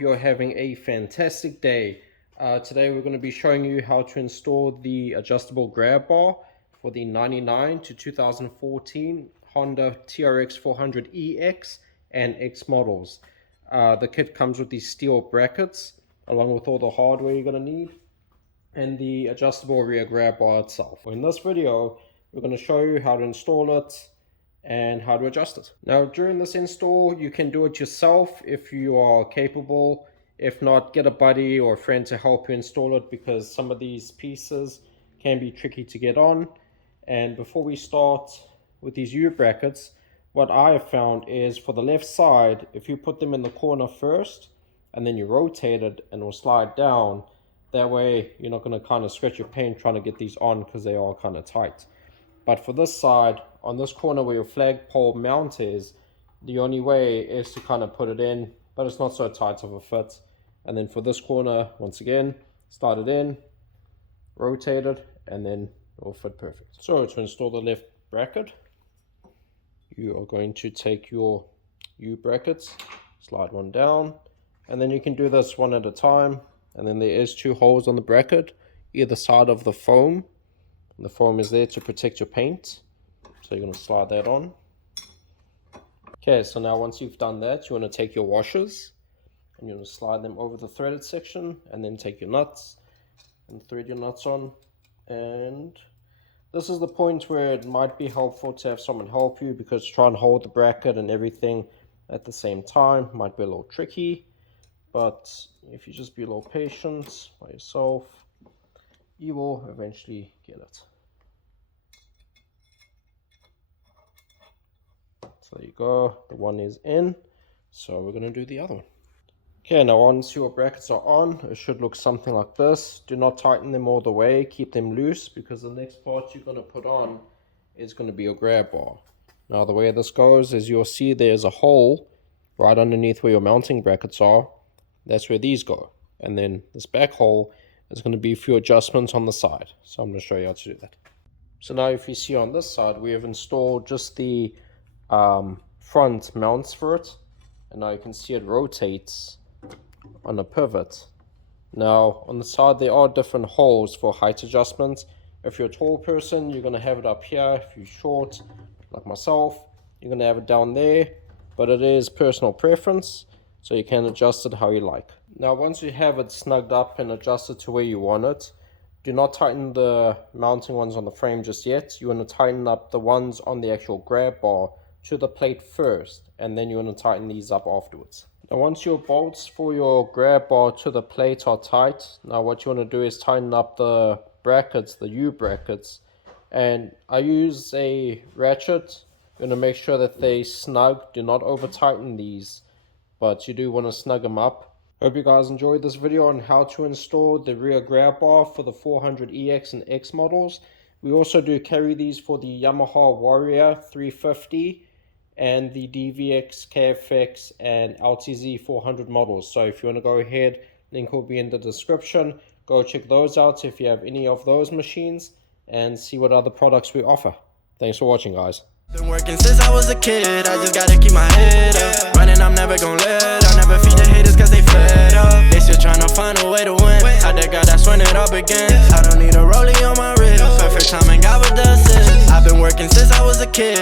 hope you're having a fantastic day. Today we're going to be showing you how to install the adjustable grab bar for the 99 to 2014 Honda Trx400ex and X models. The kit comes with these steel brackets along with all the hardware you're going to need and the adjustable rear grab bar itself. In this video we're going to show you how to install it and how to adjust it. Now during this install you can do it yourself if you are capable. If not, get a buddy or a friend to help you install it, because some of these pieces can be tricky to get on. And before we start with these U brackets, what I have found is for the left side, if you put them in the corner first and then you rotate it, and it will slide down. That way you're not going to kind of scratch your paint trying to get these on because they are kind of tight. But for this side, on this corner where your flagpole mount is, the only way is to kind of put it in, but it's not so tight of a fit. And then for this corner, once again, slide it in, rotate it, and then it will fit perfect. So to install the left bracket, you are going to take your U brackets, slide one down, and then you can do this one at a time. And then there is two holes on the bracket, either side of the foam. The foam is there to protect your paint, so you're going to slide that on. Okay, so now once you've done that, you want to take your washers and you're going to slide them over the threaded section, and then take your nuts and thread your nuts on. And this is the point where it might be helpful to have someone help you, because try and hold the bracket and everything at the same time might be a little tricky. But if you just be a little patient by yourself, you will eventually get it. So there you go, the one is in, so we're going to do the other one. Okay, now once your brackets are on, it should look something like this. Do not tighten them all the way, keep them loose, because the next part you're going to put on is going to be your grab bar. Now the way this goes is you'll see there's a hole right underneath where your mounting brackets are. That's where these go. And then this back hole is going to be for your adjustments on the side. So I'm going to show you how to do that. So now if you see on this side, we have installed just the front mounts for it, and now you can see it rotates on a pivot. Now on the side there are different holes for height adjustments. If you're a tall person, you're going to have it up here. If you're short like myself, you're going to have it down there, but it is personal preference, so you can adjust it how you like. Now once you have it snugged up and adjusted to where you want it, do not tighten the mounting ones on the frame just yet. You want to tighten up the ones on the actual grab bar to the plate first, and then you want to tighten these up afterwards. Now once your bolts for your grab bar to the plate are tight, now what you want to do is tighten up the brackets, the U brackets, and I use a ratchet. You want to make sure that they snug. Do not over tighten these, but you do want to snug them up. Hope you guys enjoyed this video on how to install the rear grab bar for the 400ex and X models. We also do carry these for the Yamaha Warrior 350 and the DVX, KFX, and LTZ 400 models. So if you want to go ahead, link will be in the description. Go check those out if you have any of those machines, and see what other products we offer. Thanks for watching, guys. Been working since I was a kid, I just gotta keep my head up. Running, I'm never gonna let. I'll never feed the haters cause they fed up. They still tryna find a way to win. I the God that's when it all begins. I don't need a rollie on my wrist. Perfect timing, God with the assist. I've been working since I was a kid.